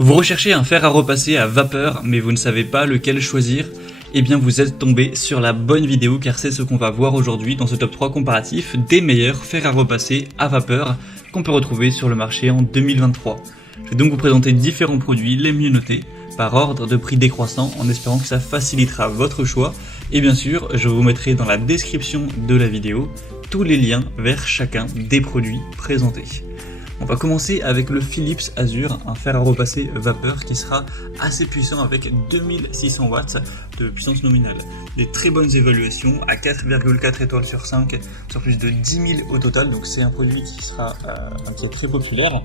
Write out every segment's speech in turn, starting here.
Vous recherchez un fer à repasser à vapeur, mais vous ne savez pas lequel choisir? Eh bien vous êtes tombé sur la bonne vidéo car c'est ce qu'on va voir aujourd'hui dans ce top 3 comparatif des meilleurs fers à repasser à vapeur qu'on peut retrouver sur le marché en 2023. Je vais donc vous présenter différents produits les mieux notés par ordre de prix décroissant en espérant que ça facilitera votre choix. Et bien sûr, je vous mettrai dans la description de la vidéo tous les liens vers chacun des produits présentés. On va commencer avec le Philips Azure, un fer à repasser vapeur qui sera assez puissant avec 2600 watts de puissance nominale. Des très bonnes évaluations à 4,4 étoiles sur 5 sur plus de 10 000 au total, donc c'est un produit qui est très populaire.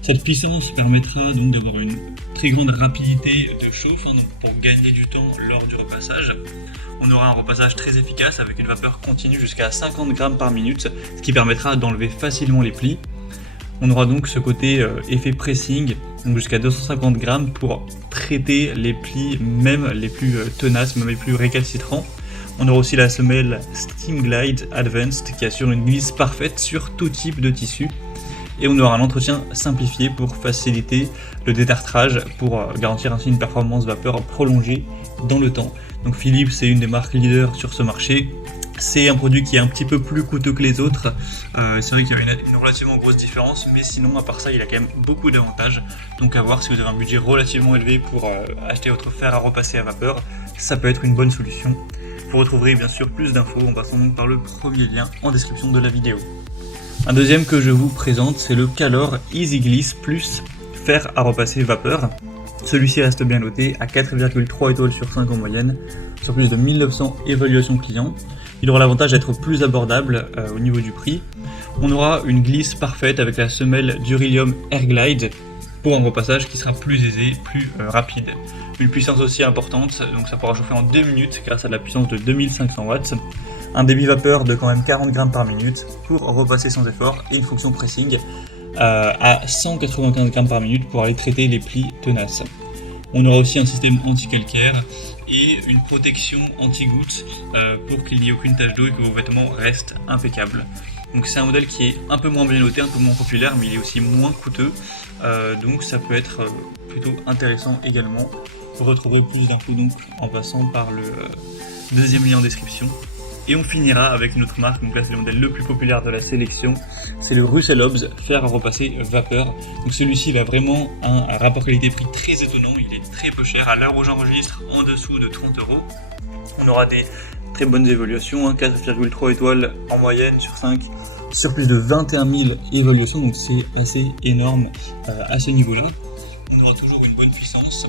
Cette puissance permettra donc d'avoir une très grande rapidité de chauffe, donc pour gagner du temps lors du repassage. On aura un repassage très efficace avec une vapeur continue jusqu'à 50 grammes par minute, ce qui permettra d'enlever facilement les plis. On aura donc ce côté effet pressing, donc jusqu'à 250 grammes pour traiter les plis, même les plus tenaces, même les plus récalcitrants. On aura aussi la semelle Steam Glide Advanced qui assure une glisse parfaite sur tout type de tissu. Et on aura un entretien simplifié pour faciliter le détartrage, pour garantir ainsi une performance vapeur prolongée dans le temps. Donc Philips est une des marques leaders sur ce marché. C'est un produit qui est un petit peu plus coûteux que les autres, c'est vrai qu'il y a une relativement grosse différence, mais sinon à part ça il a quand même beaucoup d'avantages, donc à voir si vous avez un budget relativement élevé pour acheter votre fer à repasser à vapeur, ça peut être une bonne solution. Vous retrouverez bien sûr plus d'infos en passant donc par le premier lien en description de la vidéo. Un deuxième que je vous présente, c'est le Calor Easy Gliss Plus fer à repasser vapeur. Celui-ci reste bien noté à 4,3 étoiles sur 5 en moyenne, sur plus de 1900 évaluations clients. Il aura l'avantage d'être plus abordable au niveau du prix. On aura une glisse parfaite avec la semelle Durilium Air Glide pour un repassage qui sera plus aisé, plus rapide. Une puissance aussi importante, donc ça pourra chauffer en 2 minutes grâce à la puissance de 2500 watts. Un débit vapeur de quand même 40 grammes par minute pour repasser sans effort et une fonction pressing à 195 grammes par minute pour aller traiter les plis tenaces. On aura aussi un système anti-calcaire et une protection anti-gouttes pour qu'il n'y ait aucune tache d'eau et que vos vêtements restent impeccables. Donc c'est un modèle qui est un peu moins bien noté, un peu moins populaire, mais il est aussi moins coûteux, donc ça peut être plutôt intéressant également. Vous retrouverez plus d'infos donc en passant par le deuxième lien en description. Et on finira avec une autre marque, donc là c'est le modèle le plus populaire de la sélection, c'est le Russell Hobbs fer à repasser vapeur. Donc celui-ci il a vraiment un rapport qualité-prix très étonnant, il est très peu cher, à l'heure où j'enregistre en dessous de 30 €. On aura des très bonnes évaluations, 4,3 étoiles en moyenne sur 5, sur plus de 21 000 évaluations, donc c'est assez énorme à ce niveau-là. On aura toujours une bonne puissance,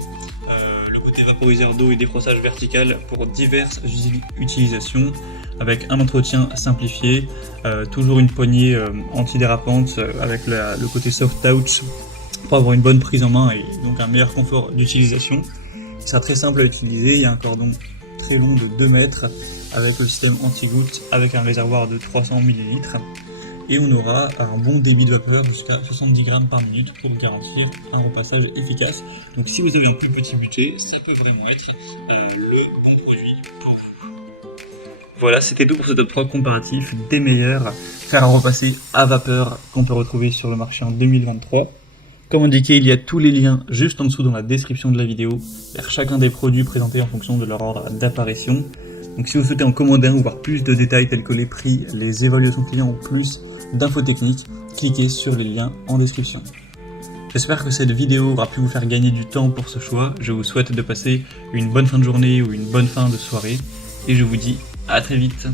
le côté vaporiseur d'eau et défrossage vertical pour diverses utilisations, avec un entretien simplifié, toujours une poignée antidérapante avec le côté soft touch pour avoir une bonne prise en main et donc un meilleur confort d'utilisation. Il sera très simple à utiliser, il y a un cordon très long de 2 mètres avec le système anti-gouttes avec un réservoir de 300 ml. Et on aura un bon débit de vapeur jusqu'à 70 grammes par minute pour garantir un repassage efficace. Donc si vous avez un plus petit budget, ça peut vraiment être le bon produit pour vous. Voilà, c'était tout pour ce top 3 comparatif des meilleurs fers à repasser à vapeur qu'on peut retrouver sur le marché en 2023. Comme indiqué, il y a tous les liens juste en dessous dans la description de la vidéo vers chacun des produits présentés en fonction de leur ordre d'apparition. Donc si vous souhaitez en commander un ou voir plus de détails tels que les prix, les évaluations clients ou plus d'infos techniques, cliquez sur les liens en description. J'espère que cette vidéo aura pu vous faire gagner du temps pour ce choix. Je vous souhaite de passer une bonne fin de journée ou une bonne fin de soirée et je vous dis à très vite.